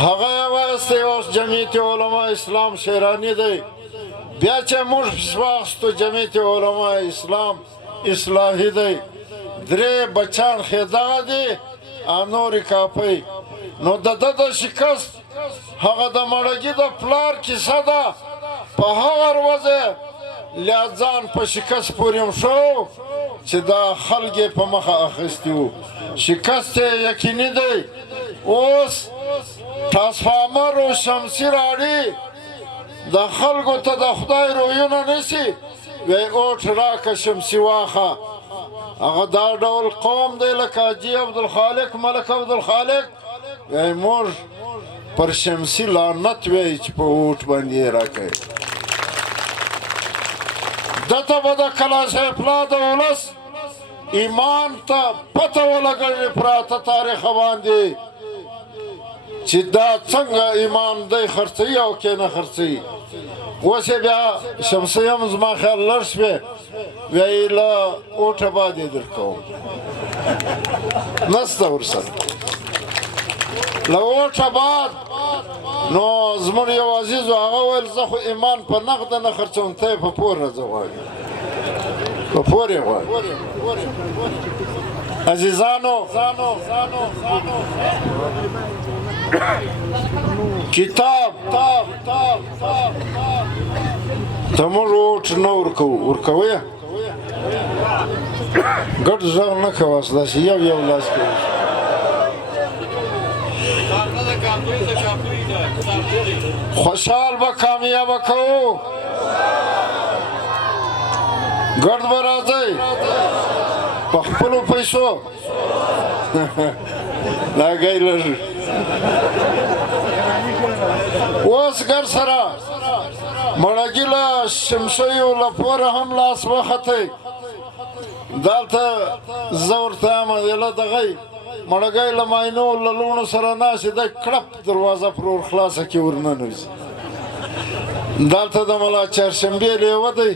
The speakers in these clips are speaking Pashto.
هغه یې واخیستی اوس جمعیت علما اسلام شیراني دی بیا چې موږ پسې واخیستو جمعیت علما اسلام اصلاحي دی درې بچان خې دغه دي او نورې کاپۍ نو د ده د شکست هغه د مړګي د پلار کیسه ده په هغه ورځ لا ځان په شکست پورې شو چې دا خلک یې په مخه اخیستي وو شکست یې یقیني دی اوس ټرانسفارمر او شمسي راړي د خلکو ته د خدای رویونه نیسي وی اوټ راکه شمسي واخه هغه دا ډول قوم دی لکه حاجي عبدالخالق ملک عبدالخالق وی موږ پر شمسي لعنت وی چې په اوټ باندې یې راکوي دته به د کلاشای پلا د ولس ایمان ته پته ولګوي پراته تاریخه باندې چې دا څنګه ایمان دی خرڅوي او که نه خرڅوي اوس یې بیا شمسي هم زما خیال لړ شوې وایي له اوټه بعد یې درکوم نسته ورسره له اوټه بعد نو زموږ یو عزیز و هغه ویل زه خو ایمان په نغده نه خرڅوم ته یې په پور راځه غواړي په پور یې غواړي عزیزانو کتاب ته موږ اوټ نه ورکوو ورکوی ګډ غږ نه کوه داسې یو لاس کوي خوشحال به کامیابه کوو ګډ به راځئ په خپلو پیسو لاګی لږ اوس ګر سره مړګي له شمشیو له پوره هم لاس وختی دلته زه ورته یم یله دغی مړګی له ماینو له لوڼو سره ناست دی کړپ دروازه پر ور خلاصه کې ورننوځي دلته د ملا چهارشنبې لیوه دی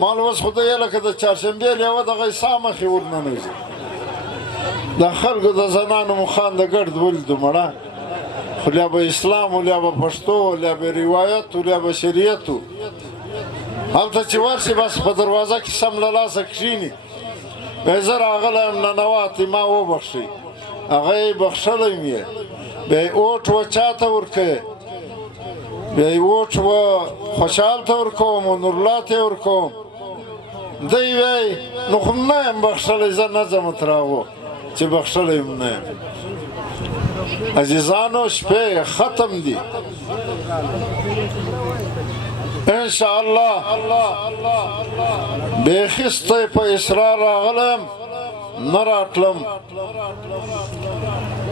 مال اوس خو دی لکه د چهارشنبې لیوه دغی سا مخې ورننوځي د خلکو د زنانو مخان د ګرد ولیدو مړه خو لیا به اسلام و لیا به پښتو و لیا به روایت و لیا به شریعت و هلته چې ورشي بس په دروازه کې سم له لاسه کښېني وایي زه راغلی یم ننواتې ما وبخښئ هغه یې بخښلی م یې بیا یې اوټ و چا ته ورکوې بیا یې اوټ و خوشحال ته ورکوم و نورالله ته یې ورکوم دی وایي نو خو نه یم بخښلی زه نه ځم تر هغو چې بخښلی م نه یم عزیزانو شپې ختم دي انشاءالله بیخي ستی په اصرار راغلم نه راتلم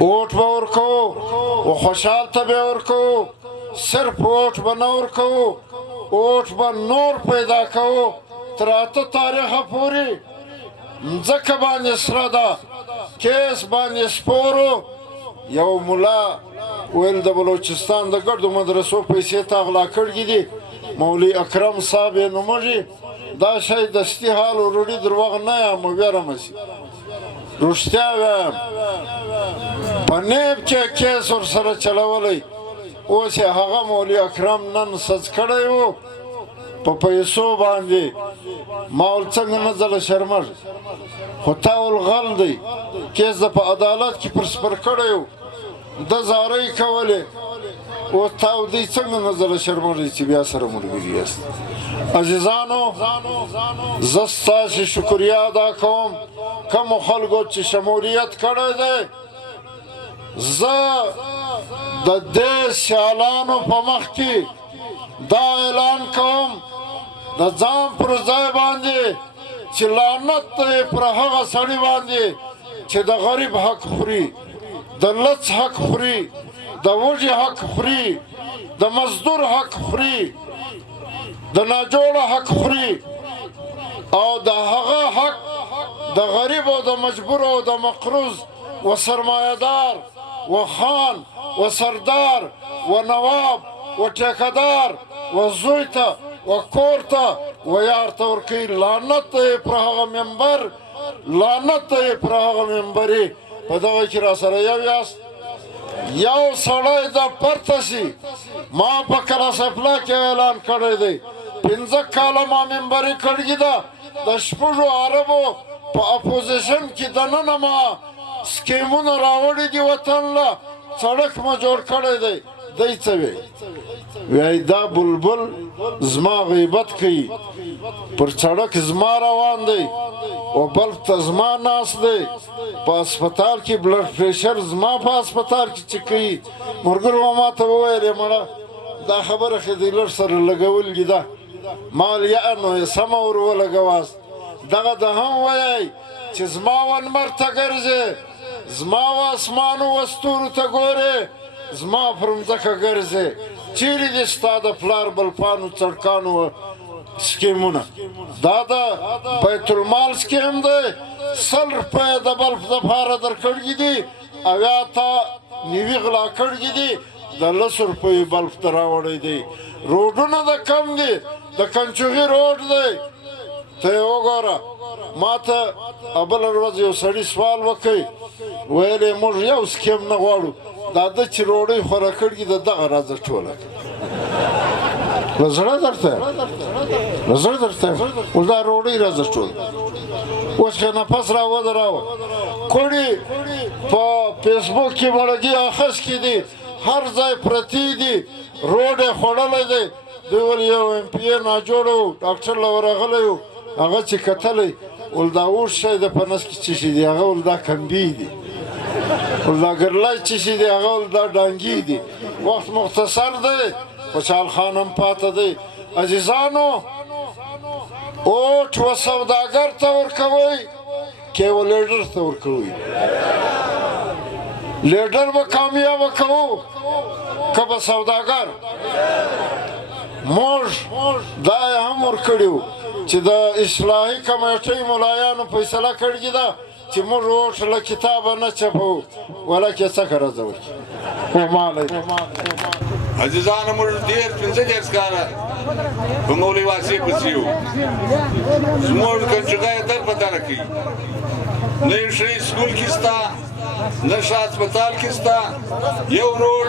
اوټ به ورکوو و خوشحال ته به ورکوو صرف اوټ به نه ورکوو اوټ به نور پیدا کوو تر اته تاریخه پورې مځکه باندې سره ده کیس باندې سپورو یو ملا ویل د بلوچستان د ګردو مدرسو پیسې ته غلا کړي دي مولوي اکرم صاحب یې نومېږي دا شی دستي حال وروړي دروغ نه یم ویره مه شي رښتیا وایم په نیب کې کیس ورسره چلولی اوس یې هغه مولوي اکرم نن سز کړی و په پیسو باندې ما ول څنګه نه ځله شرمږي خو تا ول غل دی کیس د په عدالت کې پر سپر کړی و د زارۍ کولې اوس تا و دی څنګه نه ځله شرمږي چې بیا سره ملګري یاست عزیزانو زه ستاسې شکریه ادا کوم کومو خلکو چې شمولیت کړی دی زه د دې سیالانو په مخ کې دا اعلان کوم د ځان پر ځای باندې چې لعنت دی پر هغه سړي باندې چې د غریب حق خوري د لڅ حق خوري د وږي حق خوري د مزدور حق خوري د ناجوړه حق خوري او د هغه حق د غریب او د مجبور او د مقروض و سرمایه‌دار و خان و سردار و نواب و ټیکهدار و زوی ته و کور ته و یار ته ورکوي لعنت ته یې پر هغه منبر لعنت ته یې پر هغه منبرې په دغه کې را سره یو یاست یو سړی د پرته شي ما په کلاس اپلا کې اعلان کړی دی 15 کاله ما ممبري کړې ده د شپږو عربو په اپوزیشن کې دننه ما سکیمونه راوړي دي وطن له سړک ما جوړ کړی دی دی څه وایي دا بلبل زما غیبت کوي پر سړک زما روان دی او بلب ته زما ناست دی په هسپتال کې بلډ پریشر زما په هسپتال کې چې کوي ملګرو ما ته وویلې مړه دا خبره خو دې لږ سره لګولګي ده ما ویل یا نو یې سمه ور ولګواست دغه د هم وایي چې زما ونمر ته ګرځې زما و اسمانو و ستورو ته ګورې زما پر مځکه ګرځې چیرې دې ستا د پلار بلپانو څړکانو سکیمونه دا د بیت المال سکیم دی 100 روپۍ د بلب دپاره درکړي دي اویا ته نوي غلا کړي دي د 10 روپۍ بلب ته راوړی دی روډونه د کم دي د کنچوغي روډ دی ته یې وګوره ما ته بله ورځ یو سړي سوال وکړي ویل یې موږ یو سکیم نه غواړو دا ده چې روډۍ خوره کړي د دغه راځه ټوله له زړه درته اوس دا روډۍ راځه ټوله اوس که نفس راودراوه کړي په فیسبوک کې مړګي اخس کې دي هر ځای پرتې دي روډ یې خوړلی دی دوی ول یو ایم پي اے ناجوړه و ډاکټر له ورغلی و هغه چې کتلی ول دا اوږد شی د په نس کې څه شي دي هغه ول دا کمبي دي ول دا ګرلی څه شي دي هغه ول دا ډانګي دي وخت مختصر دی خوشحال خان هم پاته دی عزیزانو اوټ و سوداګر ته ورکوئ که و لیډر ته ورکوئ لیډر به کامیابه کوو که به سوداګر موږ دا یې هم ورکړي وو چې د اصلاحي کمیټۍ ملایانو فیصله کړې ده چې موږ اوټ له کتابه نه چپوو ولکې څه کرځه وکړي عزیزانو موږ ډېر 15 کاله په مولوي واسع پسې یو زموږ کنجغه یې در په دره کوي نه یو شی سکول کې سته نه ښه هسپتال کې سته یو روډ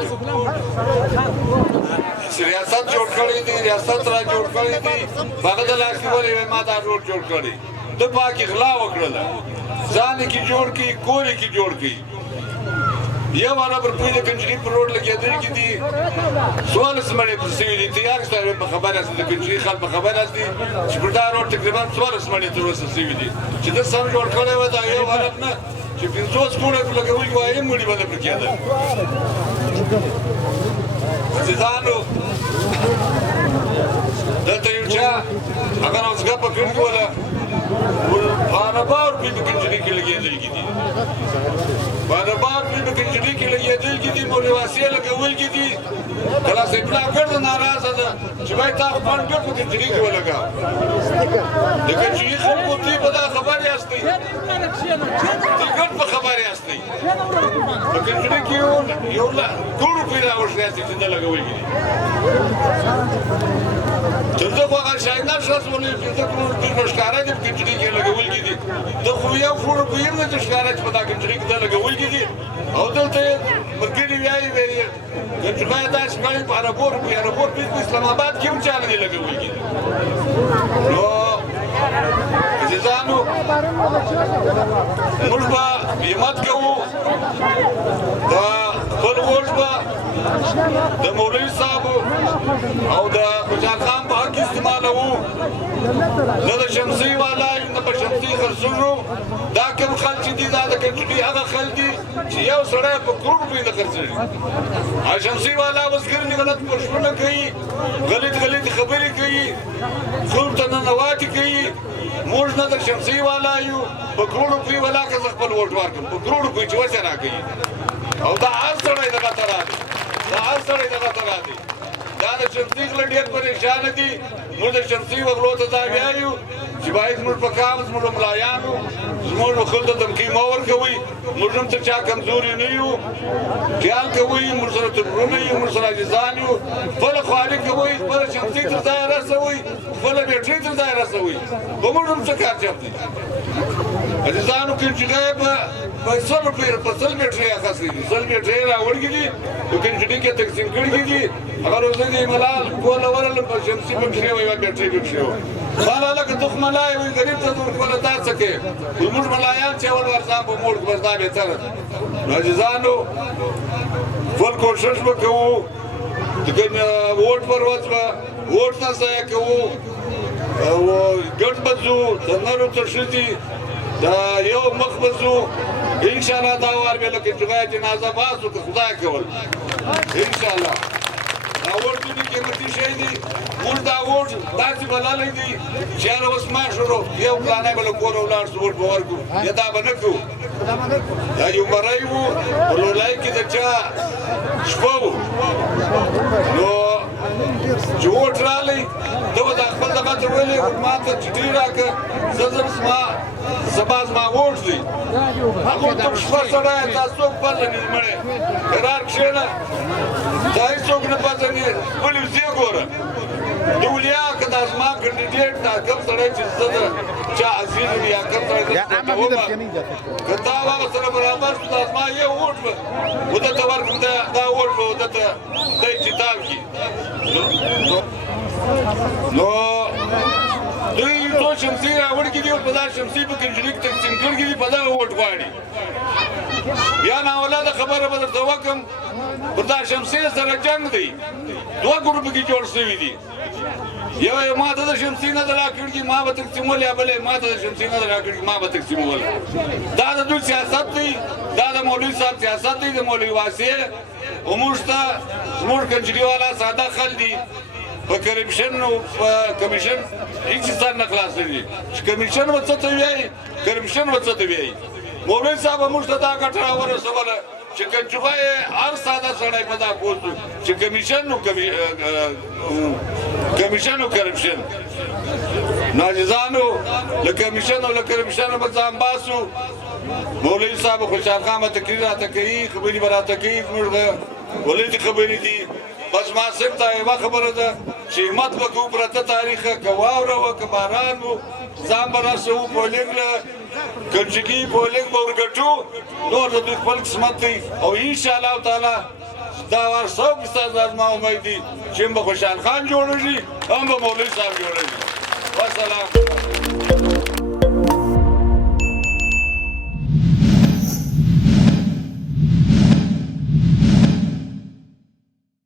ریاست جوړ کړی دی ریاست را جوړ کړی دی هغه د لاس کې ولې ما دا روډ جوړ کړی د پاک اخلا وکړله ځان کې جوړ کړي کور کې جوړ کړي یو والا پر پوی د کنجري پر روډ لګېدل کې دي 14 مړې پر سوي دي تیار ستاره په خبره است د کنجري خلک په خبره است چې پر دا روډ تقریبا 14 مړې تر اوسه سوي دي چې د سم جوړ کړی و دا یو والا نه چې 500 کوړه پر لګول کوي مړې باندې پر کېده عزیزانو دلته یو چا هغه اوسګه پکړ کوله بار په کنجري کې لګېدل کې دي بار په کنجري کې لګېدل کې دي مولوي واسع لګول کې دي خلاص ابلا ګرد ناراضه ده چې وای تا خپل ګرد په کنجري کې ولګا د کنجري خلکو ته په دا خبرې استي د ګرد په خبرې استي په کنجري کې یو لا ټول پیدا وشي چې دا لګول کې دي چرته په هغه شای نه شاس ولې چې ټول د مشکاره د کنجري کې لګول کې دي د خو یو فور په یو د مشکاره چې په دا کنجري کې لګول کې دي او دلته مرګري ویایي ویایي کنجري دا څنګه په اړه په اسلام آباد کې هم چاله لګول کې دي نو عزیزانو موږ به همت کوو دا خپل ووټ به د مولوي صاحب او د خوشحال خان په حق استعمالوو نه د شمسي والا نه په شمسي خرڅوږو دا کوم خلک چې دي دا د کنجري هغه خلک دي چې یو سړی په کروڑ روپۍ نه خرڅوي شمسي والا وزګرني غلط پوښتنه کوي غلط خبرې کوي خلکو ته ننواتې کوي موږ نه د شمسي والا یو په کروڑ روپۍ والا که زه خپل ووټ ورکړم په کروڑ روپۍ چې وسې راکوي او دا هر سړی دغه ته راځي دا د شمسي غله ډېر پریشانه دي موږ د شمسي وغلو ته دا وایو چې باید زموږ په کار زموږ ملایانو زموږ خلکو ته دمکۍ مه ورکوئ موږ هم تر چا کمزوري نه یو خیال کوئ موږ سره ترورونه یو موږ سره عزیزان یو خپله خواري کوئ خپله شمسي تر ځایه رسوئ خپله بیټرۍ تر ځایه رسوئ په موږ هم څه کار چپ دی عزیزانو کنجدی په 100 روپۍ په 100 میټرې اخیستې دي 100 میټرې راوړي دي نو کنجدي کې تقسیم کړي دي هغه روزه دي ملال کوله ورل په شمسي په شی وي میټرې په شی بالا لکه تخم ملای وي غریب ته ور کوله تاسو کې موږ ملایان چې ول ورځم په موږ ورځا به تر عزیزانو ول کوشش وکړو دغه ووټ پر وځه ووټ نه ځای کوو او ګډ بزو د نړۍ تر شتي دا یو مخ بزو ان شاء الله دا وار به لکه جنازه باسو که خدای کول ان شاء الله دا ووټ دې کې متي شي دي موږ دا ووټ تاسو بلالې دي چې اوس ما شروع یو پلان به له کور ولار ووټ ورکو یا دا بنکو دا یو مرای وو ولولای کې د چا شپو نو جوړ رالی دغه د خپل دغه ته ویلې ما ته چټي راکړه زه سبا زما ووټ دی هغه ته شپه سره تاسو په لنی مړې قرار کښېنه دا هېڅوک نه پېژني ولې زه ګوره د ولیا که دا زما کینډیډیټ دا کوم سړی چې زه د چا عزیز وي یا کوم سړی که دا هغه سره برابر شو دا زما یو ووټ به ودته ورکړم دا ووټ به ودته دی کتاب کړي نو دوی څو شمسي راوړي دي او په دا شمسي په کنجلي کې تقسیم کړي دي په دا ووټ غواړي بیا ناولاده خبره به درته وکړم پر دا شمسي سره جنګ دی دوه ګروپ کې جوړ شوي دي یو ما ته د شمسي نه راکړي ما به تقسیمول یا بلې ما ته د شمسي نه راکړي ما به تقسیمول دا د دوی سیاست دی دا د مولوي صاحب سیاست دی د مولوي واسع او موږ ته زموږ کنجلي والا ساده خل دي په کرپشن او په کمیشن هیڅ څه نه خلاص دي چې کمیشن وڅ ته وی کرپشن وڅ ته وی مولوي صاحب موږ ته دا کټرا ورسوله چې کنجوغه هر ساده سړی په دا پوسټ چې کمیشن او کرپشن ناجزانو له کمیشن او له کرپشن په ځان باسو مولوي صاحب خوشحال خان تقریر راته کوي خبرې براته کوي موږ ولې خبرې دي بس ما صرف ته یو خبره ده چې مت وکړو پرته تاریخ کواوره او کباران وو ځان براسو پولینګ له کنجګي پولینګ ورګټو نور د خپل قسمت دی او ان شاء الله تعالی دا ور څو استاد ما امید دي چې به خوشحال خان جوړ شي هم به مولوي صاحب جوړ شي والسلام